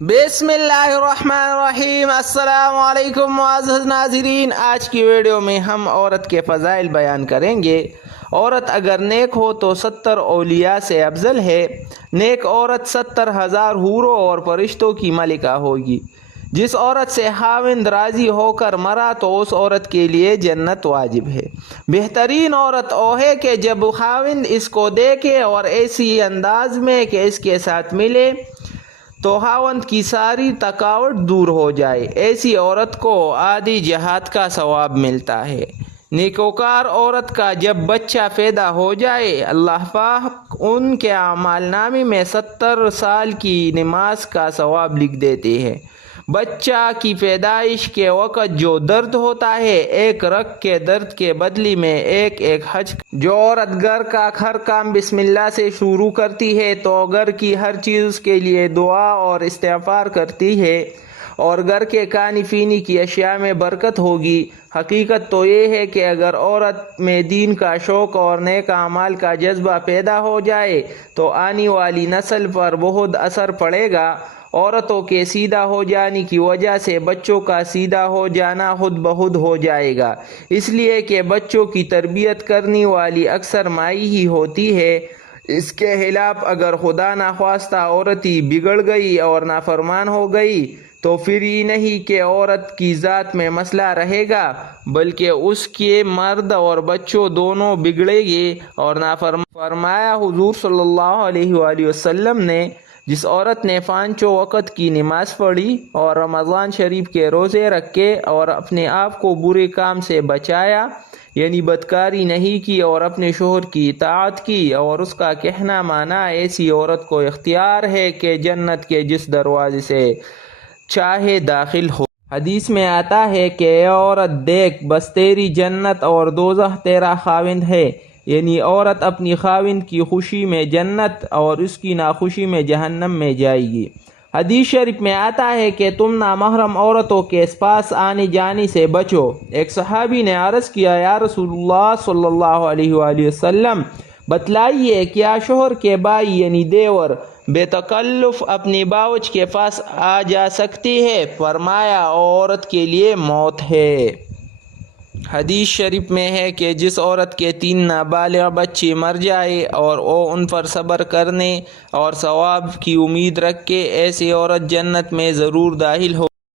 बिस्मिल्लाहिर्रहमानिर्रहीम। अस्सलाम वालेकुम मुअज़्ज़ज़ नाज़रीन। आज की वीडियो में हम औरत के फ़ज़ाइल बयान करेंगे। औरत अगर नेक हो तो 70 औलिया से अफजल है। नेक औरत 70,000 हूरों और फरिश्तों की मलिका होगी। जिस औरत से खाविंद राज़ी होकर मरा तो उस औरत के लिए जन्नत वाजिब है। बेहतरीन औरत वो है कि जब खाविंद इसको देखे और ऐसी अंदाज में कि इसके साथ मिले तो खावंद की सारी थकावट दूर हो जाए। ऐसी औरत को आधी जहाद का सवाब मिलता है। नेकोकार औरत का जब बच्चा पैदा हो जाए अल्लाह पाक उनके अमाल नामे में 70 साल की नमाज का सवाब लिख देते हैं। बच्चा की पैदाइश के वक़्त जो दर्द होता है, एक रग के दर्द के बदले में एक एक हज। जो औरत घर का हर काम बिस्मिल्लाह से शुरू करती है तो घर की हर चीज़ उसके लिए दुआ और इस्तिग़फ़ार करती है और घर के खाने पीने की अशिया में बरकत होगी। हकीकत तो ये है कि अगर औरत में दीन का शौक़ और नेक अमाल का जज्बा पैदा हो जाए तो आने वाली नस्ल पर बहुत असर पड़ेगा। औरतों के सीधा हो जाने की वजह से बच्चों का सीधा हो जाना खुद बखुद हो जाएगा, इसलिए कि बच्चों की तरबियत करने वाली अक्सर माई ही होती है। इसके खिलाफ अगर खुदा नाख्वास्ता औरत ही बिगड़ गई और नाफरमान हो गई तो फिर ये नहीं कि औरत की ज़ात में मसला रहेगा, बल्कि उसके मर्द और बच्चों दोनों बिगड़ेंगे और फरमाया हुजूर सल्लल्लाहु अलैहि वसल्लम ने, जिस औरत ने 5 वक़्त की नमाज पढ़ी और रमज़ान शरीफ के रोज़े रखे और अपने आप को बुरे काम से बचाया, यानी बदकारी नहीं की और अपने शोहर की इताअत की और उसका कहना माना, ऐसी औरत को इख्तियार है कि जन्नत के जिस दरवाजे से चाहे दाखिल हो। हदीस में आता है कि औरत देख, बस तेरी जन्नत और दोज़ख तेरा खाविंद है, यानी औरत अपनी खाविंद की खुशी में जन्नत और उसकी नाखुशी में जहन्नम में जाएगी। हदीस शरीफ में आता है कि तुम नामहरम औरतों के पास आने जाने से बचो। एक सहाबी ने अर्ज़ किया, या रसूलुल्लाह सल्लल्लाहु अलैहि वसल्लम, बतलाइए क्या शोहर के भाई यानी देवर बेतकल्लुफ़ अपनी बाउच के पास आ जा सकती है? फरमाया, औरत के लिए मौत है। हदीस शरीफ में है कि जिस औरत के 3 नाबालिग बच्चे मर जाए और वो उन पर सब्र करने और सवाब की उम्मीद रख के, ऐसी औरत जन्नत में ज़रूर दाखिल हो।